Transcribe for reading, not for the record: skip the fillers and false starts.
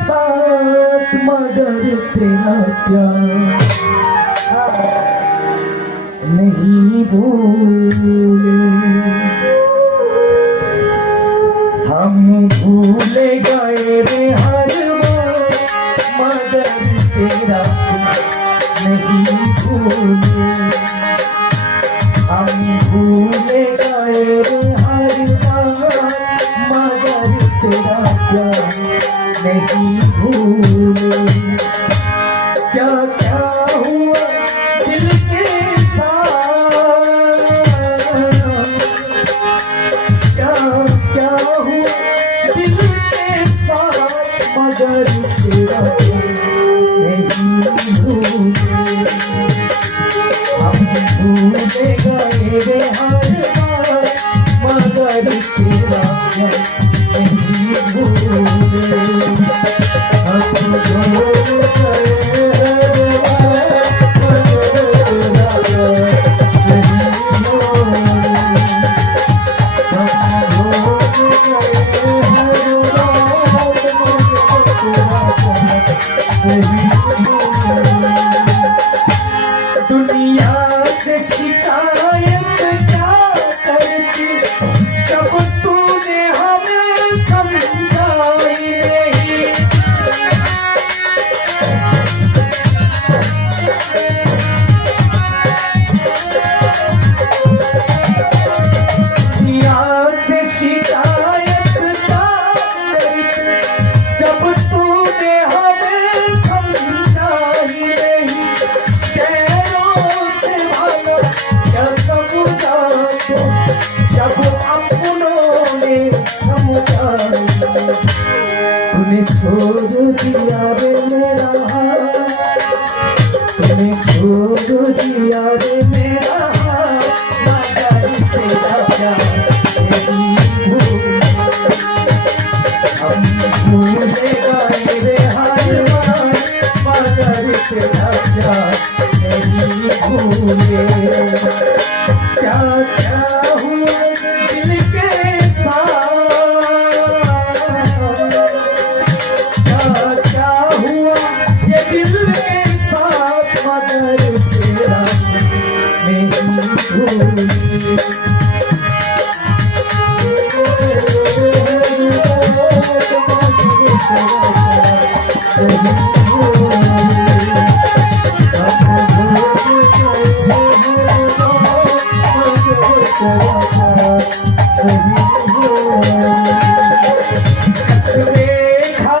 साथ मगर तेरा प्यार नहीं भूले। हम भूल गए रे हर बार मगर तेरा नहीं भूले। हम भूल गए रे हर बार मगर तेरा प्यार नहीं भूले। क्या क्या हुआ दिल के साथ, क्या क्या हुआ दिल के साथ मगर तेरा नहीं भूले। हम भूल गए रे हर बार मगर तेरा नहीं भूले। हम भूल गए दुनिया से शिकायत क्या करती जब तूने हमें समझाई नहीं। दुनिया से शिकायत क्या करती जब तूने हमें समझाई नहीं। जब अपनों ने समझा तूने छोड़ दिया रे मेरा हाथ, तूने छोड़ दिया रे मेरा हाथ मगर तेरा प्यार नहीं भूले। हम भूल गए रे हर बार मगर तेरा प्यार नहीं भूले। क्या क्या हुआ दिल के साथ, क्या क्या हुआ ये दिल के साथ मगर तेरा नहीं भूले।